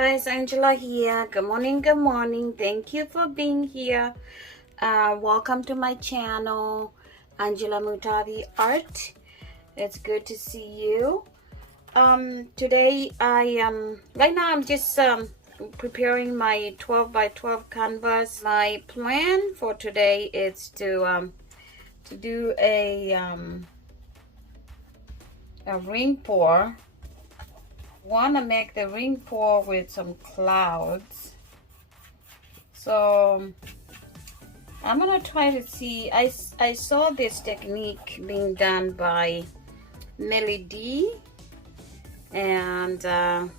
guys, Angela here. Good morning, good morning. Thank you for being here. Welcome to my channel, Angela Mutavi Art. It's good to see you. Today right now I'm just preparing my 12 by 12 canvas. My plan for today is to do a ring pour. Want to make the ring pour with some clouds, so I'm gonna try to see. I saw this technique being done by MelyD, and I'm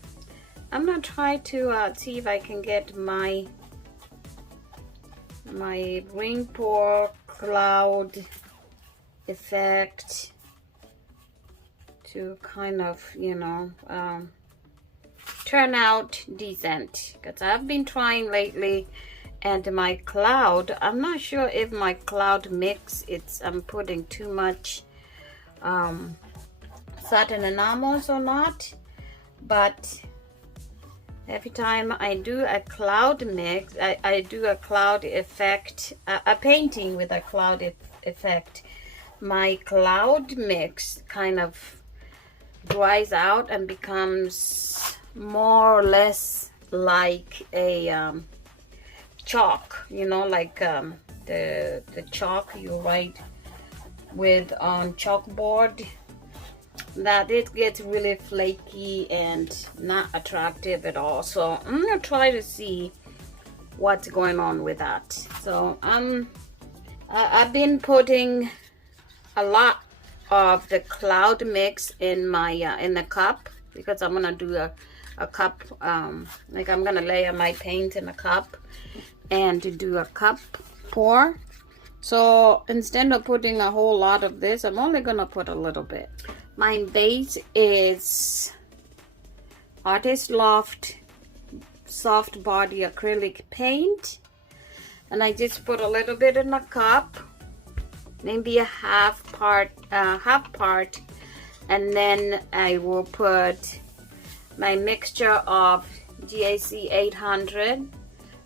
gonna try to see if I can get my ring pour cloud effect to kind of, you know, turn out decent, because I've been trying lately, and my cloud, I'm not sure if my cloud mix, I'm putting too much satin enamels or not, but every time I do a cloud mix, I do a cloud effect, a painting with a cloud effect, my cloud mix kind of dries out and becomes more or less like a chalk, you know, like the chalk you write with on chalkboard, that it gets really flaky and not attractive at all. So I'm gonna try to see what's going on with that. So I've been putting a lot of the cloud mix in my in the cup, because I'm gonna do a cup, like I'm gonna layer my paint in a cup and to do a cup pour. So instead of putting a whole lot of this, I'm only gonna put a little bit. My base is Artist Loft soft body acrylic paint, and I just put a little bit in a cup, maybe a half part, and then I will put my mixture of GAC 800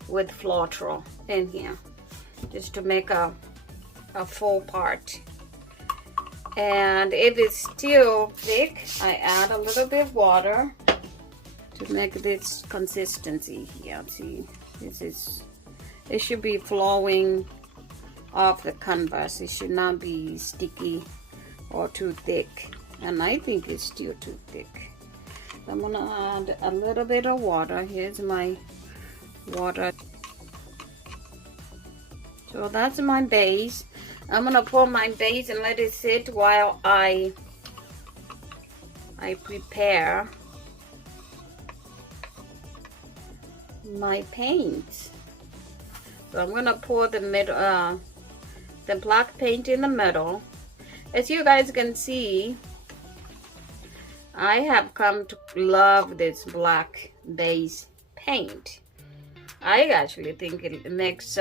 with Floetrol in here, just to make a full part. And if it's still thick, I add a little bit of water to make this consistency here. See, it should be flowing off the canvas. It should not be sticky or too thick, and I think it's still too thick. I'm gonna add a little bit of water. Here's my water. So that's my base. I'm gonna pour my base and let it sit while I prepare my paint. So I'm gonna pour the middle, the black paint in the middle. As you guys can see, I have come to love this black base paint. I actually think it makes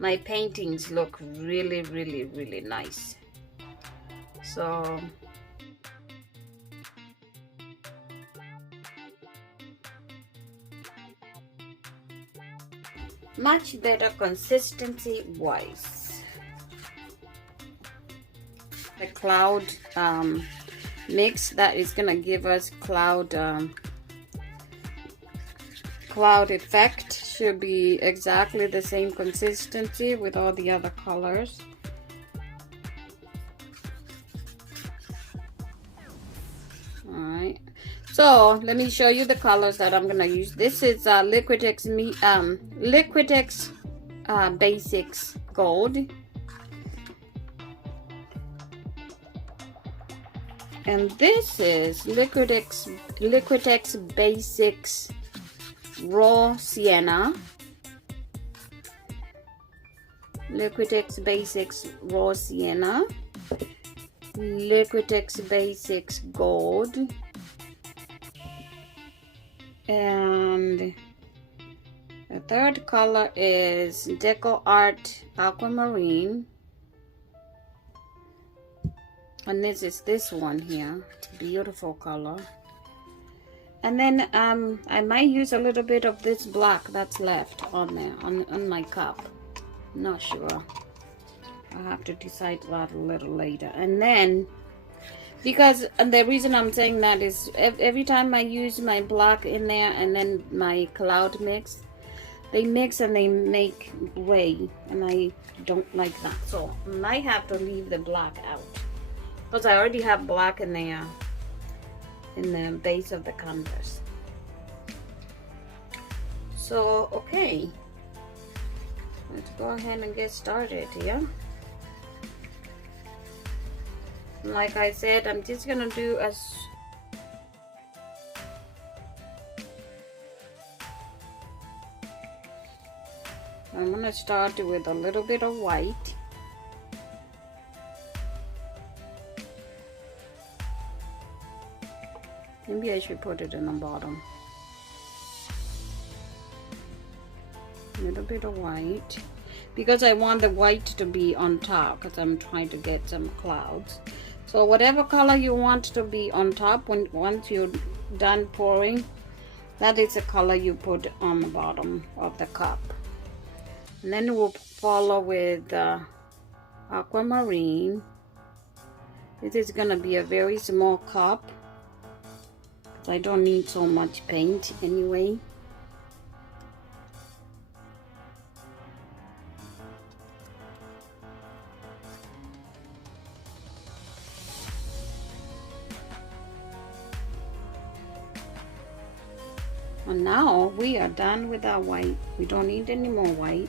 my paintings look really, really, really nice. So much better consistency wise. The cloud mix that is gonna give us cloud effect should be exactly the same consistency with all the other colors. All right, so let me show you the colors that I'm gonna use. This is Liquitex Basics Gold, and this is Liquitex Basics Raw Sienna. Liquitex Basics Raw Sienna, Liquitex Basics Gold, and the third color is Deco Art Aquamarine, and this is this one here, beautiful color. And then I might use a little bit of this black that's left on there on my cup. Not sure. I'll have to decide that a little later. And then, because and the reason I'm saying that is every time I use my black in there and then my cloud mix, they mix and they make gray, and I don't like that. So I might have to leave the black out because I already have black in there in the base of the canvas. So okay, let's go ahead and get started here. Like I said, I'm just gonna do a I'm gonna start with a little bit of white. Maybe I should put it in the bottom. A little bit of white, because I want the white to be on top, because I'm trying to get some clouds. So whatever color you want to be on top, once you're done pouring, that is the color you put on the bottom of the cup. And then we'll follow with aquamarine. This is gonna be a very small cup, because I don't need so much paint anyway. And now we are done with our white. We don't need any more white.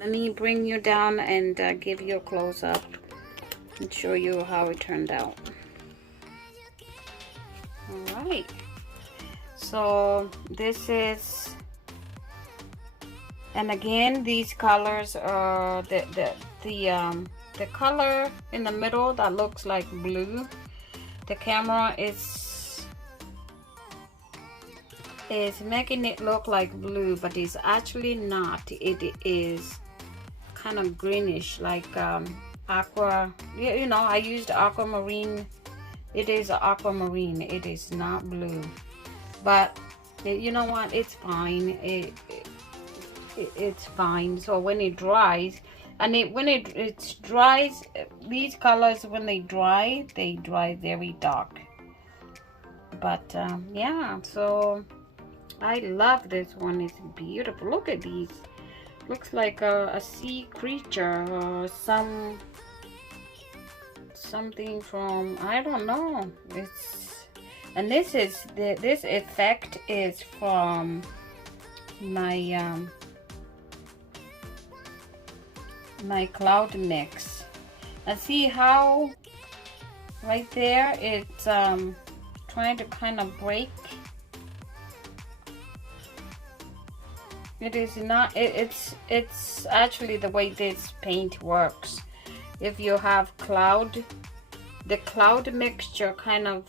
Let me bring you down and give you a close-up and show you how it turned out. All right, so this is, and again, these colors are the color in the middle that looks like blue. The camera is making it look like blue, but it's actually not. It is kind of greenish, like aqua. You know, I used aquamarine. It is aquamarine. It is not blue, but you know what? It's fine. It's fine. So when it dries, and when it dries, these colors, when they dry very dark. But yeah, so I love this one. It's beautiful. Look at these. Looks like a sea creature or something from, I don't know. And this effect is from my my cloud mix. And see how right there it's trying to kind of break. It is not, it's actually the way this paint works. If you have cloud, the cloud mixture kind of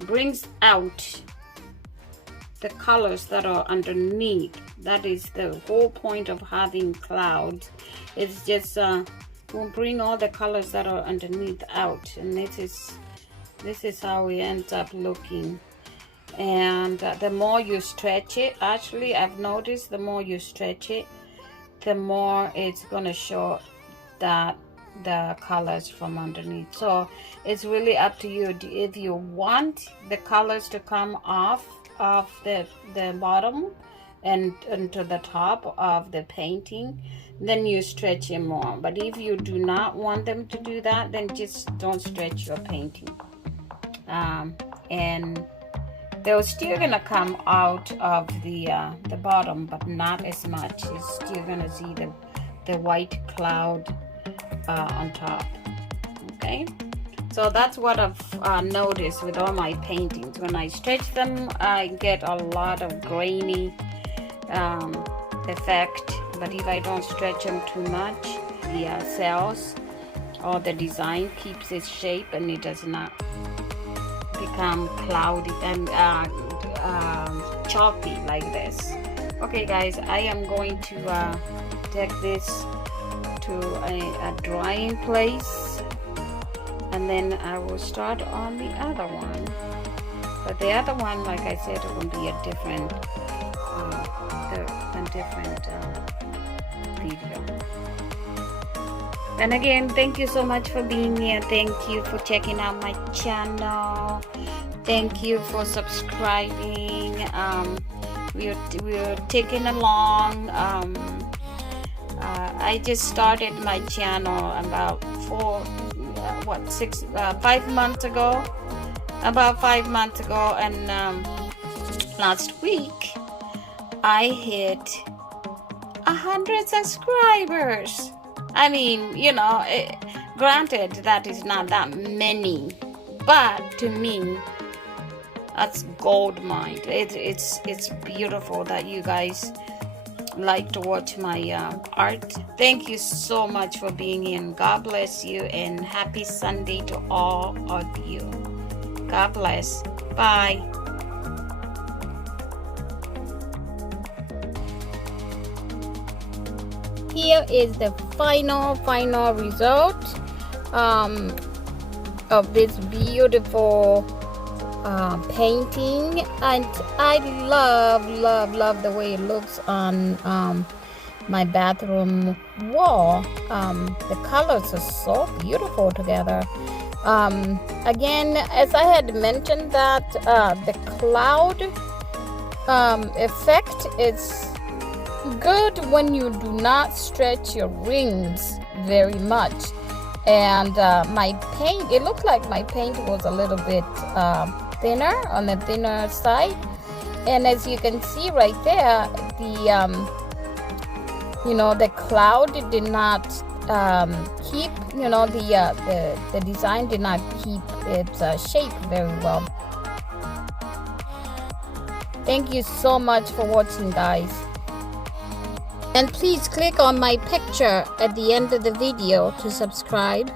brings out the colors that are underneath. That is the whole point of having clouds. It's just will bring all the colors that are underneath out, and this is how it ends up looking. And the more you stretch it, actually I've noticed the more you stretch it, the more it's gonna show that the colors from underneath. So it's really up to you. If you want the colors to come off of the bottom and to the top of the painting, then you stretch it more. But if you do not want them to do that, then just don't stretch your painting. And they're still gonna come out of the bottom, but not as much. You're still gonna see the white cloud on top. Okay, so that's what I've noticed with all my paintings. When I stretch them, I get a lot of grainy effect. But if I don't stretch them too much, the cells or the design keeps its shape and it does not become cloudy and chalky like this. Okay guys, I am going to take this to a drying place, and then I will start on the other one. But the other one, like I said, it will be a different video. And again, thank you so much for being here. Thank you for checking out my channel. Thank you for subscribing. We're taking along. I just started my channel about 5 months ago. About 5 months ago, and last week I hit 100 subscribers. I mean, you know, granted that is not that many, but to me that's gold mine. It's beautiful that you guys like to watch my art. Thank you so much for being here, and God bless you, and happy Sunday to all of you. God bless. Bye. Here is the final result of this beautiful painting, and I love the way it looks on my bathroom wall. The colors are so beautiful together. Again, as I had mentioned, that the cloud effect is good when you do not stretch your rings very much. And my paint, it looked like my paint was a little bit thinner, on the thinner side. And as you can see right there, the you know, the cloud did not keep, you know, the design did not keep its shape very well. Thank you so much for watching, guys. And please click on my picture at the end of the video to subscribe.